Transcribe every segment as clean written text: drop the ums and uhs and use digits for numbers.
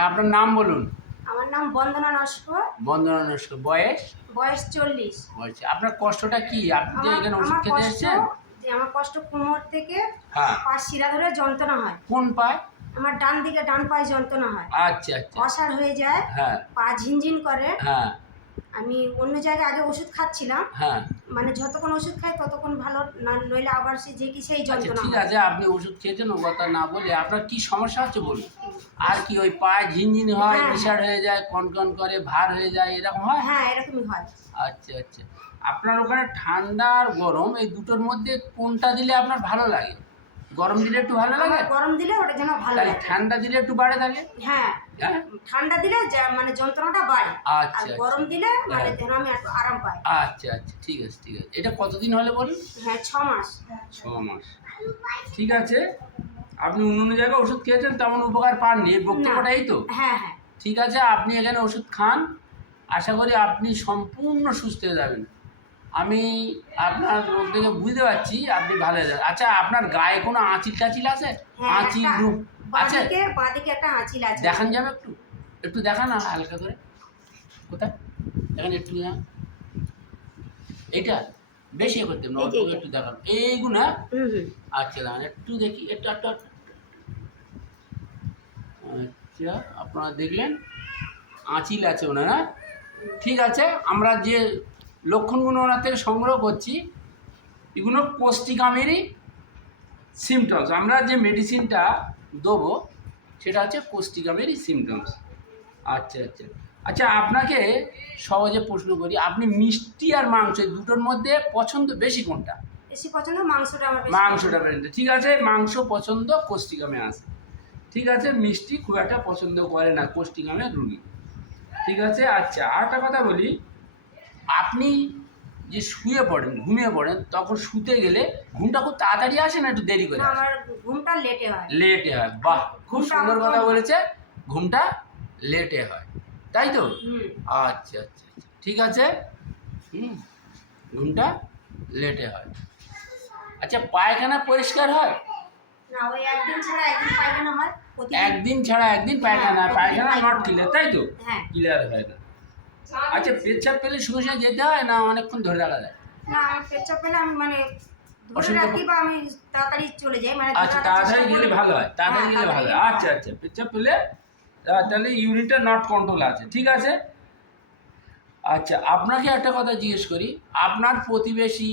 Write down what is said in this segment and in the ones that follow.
হ্যাঁ, আপনার নাম বলুন। আমার নাম বন্দনা নস্কর। বন্দনা নস্কর। বয়স? বয়স 40। বলছি আপনার কষ্টটা কি? আপনি যে এখানে ওষুধ আমার খেতে কষ্ট এসেছেন? আমার কষ্ট কোমর থেকে হ্যাঁ। পা শিরা ধরে যন্ত্রণা হয়। কোন পায়? আমার ডান পায়ে যন্ত্রণা হয়। আচ্ছা আচ্ছা। অসাড় হয়ে যায়। হ্যাঁ পা ঝিনঝিন করে। হ্যাঁ আমি অন্য জায়গায় আগে ওষুধ খাচ্ছিলাম, হ্যাঁ। মানে যতক্ষণ ওষুধ খাই ততক্ষণ ভালো, না নইলে আবার সেই আচ্ছা যন্ত্রণা ঠিক হয়। আছে, আপনি ওষুধ খেয়েছেন ও কথা না বলে আপনার কি সমস্যা হচ্ছে বলুন। আর কি ওই পায়ে ঝিনঝিন হয়, হ্যাঁ, নিশাড় হয়ে যায়, কনকন করে, ভার হয়ে যায়, এরকম হয়? হ্যাঁ এরকমই হয়। আচ্ছা আচ্ছা। আপনার ওখানে ঠান্ডা আর গরম এই দুটোর মধ্যে কোনটা দিলে আপনার ভালো লাগে? গরম দিলে একটু ভালো লাগে? আমার গরম দিলে ওটা যেন ভালো তাহলে লাগে। ঠান্ডা দিলে একটু বাড়ে তাহলে? হ্যাঁ, হ্যাঁ? ঠান্ডা দিলে মানে যন্ত্রণাটা বাড়ে। আর আচ্ছা গরম দিলে মানে হ্যাঁ। যেন আমি একটু আরাম পাই। আচ্ছা আচ্ছা, ঠিক আছে ঠিক আছে। এটা কতদিন হলে বলুন? হ্যাঁ, 6 মাস। 6 মাস। ঠিক আছে। আপনি অন্য জায়গায় ওষুধ খেয়েছেন, তেমন উপকার পাননি। এই বক্তব্যটা এই তো? হ্যাঁ, হ্যাঁ। ঠিক আছে, আপনি এখানে ওষুধ খান। আশা করি আপনি সম্পূর্ণ সুস্থ হয়ে যাবেন। আমি আপনার রোগ দেখে বুঝতে পারছি আপনি ভালো হয়ে যাবেন। আচ্ছা, আপনার গায়ে কোনো আঁচিল-টাচিল আছে? হ্যাঁ, আঁচিল রূপ আছে? বাঁদিকে একটা আঁচিল আছে। দেখান যাবে একটু? একটু দেখান না হালকা করে। কোথায়? দেখেন একটু না। এইটা? বেশি ইয়ে করতে হবে না, অল্প করে একটু দেখান। এইগুলা? আচ্ছা দাঁড়ান একটু দেখি। একটু একটু একটু। আচ্ছা, আপনারা দেখলেন আঁচিল আছে ওনার, হ্যাঁ? ঠিক আছে, আমরা যে লক্ষণগুলো ওনার থেকে সংগ্রহ করছি এগুলো কোষ্ঠিকামেরই সিমটমস। আমরা যে মেডিসিনটা দেবো সেটা হচ্ছে কোষ্ঠিকামেরই সিমটমস। আচ্ছা আচ্ছা। আচ্ছা, আপনাকে সহজে প্রশ্ন করি, আপনি মিষ্টি আর মাংস এই দুটোর মধ্যে পছন্দ বেশি কোনটা? বেশি পছন্দ মাংসটা আমার বেশি মাংসটা পছন্দ। ঠিক আছে, মাংস পছন্দ, কোষ্ঠিকামে আসে। ঠিক আছে, মিষ্টি খুব একটা পছন্দ করে না কোষ্ঠিকামের রুগী। ঠিক আছে। আচ্ছা, আর একটা কথা বলি, আপনি যে শুয়ে পড়েন, ঘুমিয়ে পড়েন, তখন শুতে গেলে ঘুমটা খুব তাড়াতাড়ি আসে না একটু দেরি করে না, আসে? আমার ঘুমটা লেটে হয়। লেটে হয়। বাহ, খুব ঘুমটা সুন্দর আমার কথা কম হয়। বলেছে। ঘুমটা লেটে হয়, তাই তো? হুম। আচ্ছা আচ্ছা আচ্ছা, ঠিক আছে। হুম, ঘুমটা লেটে হয়। আচ্ছা, পায়খানা পরিষ্কার হয়? না, ওই একদিন ছাড়া একদিন পায়খানা হয় প্রতিদিন। একদিন ছাড়া একদিন পায়খানা, হ্যাঁ, পায়খানা প্রতিদিন নট পায়খানা ক্লিয়ার, হয়। তাই তো? হ্যাঁ। ক্লিয়ার হয় না। আচ্ছা, পেচ্ছাপ পেলে শুয়ে শুয়ে যেতে হয় না অনেকক্ষণ ধরে রাখা যায়? না, আমার পেচ্ছাপ পেলে আমি মানে ধরে অসুবিধা রাখি বা আমি তাড়াতাড়ি চলে যাই, মানে ধরে আচ্ছা, রাখার তাড়াতাড়ি চেষ্টা গেলে করি। ভালো হয়, তাড়াতাড়ি হ্যাঁ, গেলে ভালো হয়। তাড়াতাড়ি আচ্ছা আচ্ছা, পেচ্ছাপ পেলে তাহলে ইউরিনটা নট কন্ট্রোল আছে, ঠিক আছে। আচ্ছা, আপনাকে একটা কথা জিজ্ঞেস করি, আপনার প্রতিবেশী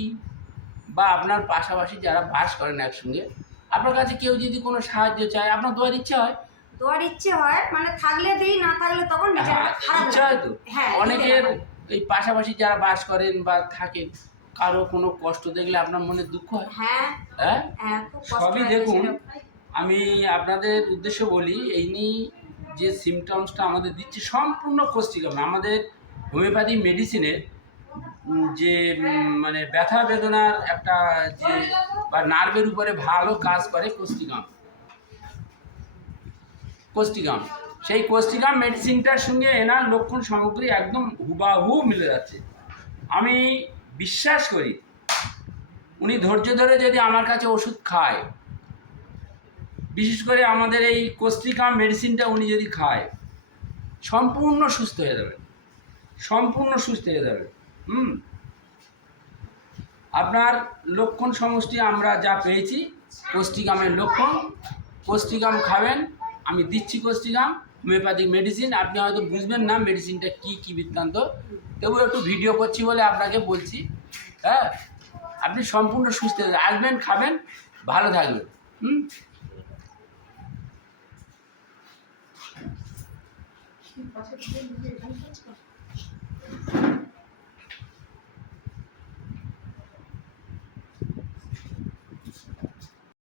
বা আপনার পাশাপাশি যারা বাস করেন একসঙ্গে, আপনার কাছে কেউ যদি কোনো সাহায্য চায়, আপনার দেওয়ার ইচ্ছা হয়? দেওয়ার ইচ্ছে হয়, মানে থাকলে দেই, না থাকলে তখন নিজের হ্যাঁ, একটা খারাপ ইচ্ছা লাগে। হয় তো। হ্যাঁ, অনেকের দিতে হয়। এই পাশাপাশি যারা বাস করেন বা থাকেন, কারো কোনো কষ্ট দেখলে আপনার মনে দুঃখ হয়? হ্যাঁ, হ্যাঁ, হ্যাঁ, খুব কষ্ট সবই হয় দেখুন। সেটা। আমি আপনাদের উদ্দেশ্যে বলি, এই নিয়ে যে সিমটমসটা আমাদের দিচ্ছে সম্পূর্ণ কোষ্ঠিকামে। আমাদের হোমিওপ্যাথি মেডিসিনের যে মানে ব্যথা বেদনার একটা যে বা নার্ভের উপরে ভালো কাজ করে কোষ্ঠিকাম। কোষ্ঠিকাম, সেই কোষ্ঠিকাম মেডিসিনটার সঙ্গে এনার লক্ষণ সামগ্রী একদম হুবাহু মিলে যাচ্ছে। আমি বিশ্বাস করি উনি ধৈর্য ধরে যদি আমার কাছে ওষুধ খায়, বিশেষ করে আমাদের এই কোষ্ঠিকাম মেডিসিনটা উনি যদি খায়, সম্পূর্ণ সুস্থ হয়ে যাবে, সম্পূর্ণ সুস্থ হয়ে যাবে। আপনার লক্ষণ সমষ্টি আমরা যা পেয়েছি, কোষ্ঠিকামের লক্ষণ, কোষ্ঠিকাম খাবেন, আমি দিচ্ছি কোষ্ঠিকাম হোমিওপ্যাথিক মেডিসিন। আপনি হয়তো বুঝবেন না মেডিসিনটা কী বৃত্তান্ত, তবু একটু ভিডিও করছি বলে আপনাকে বলছি। হ্যাঁ, আপনি সম্পূর্ণ সুস্থ হয়ে আসবেন, খাবেন, ভালো থাকবেন। হুম।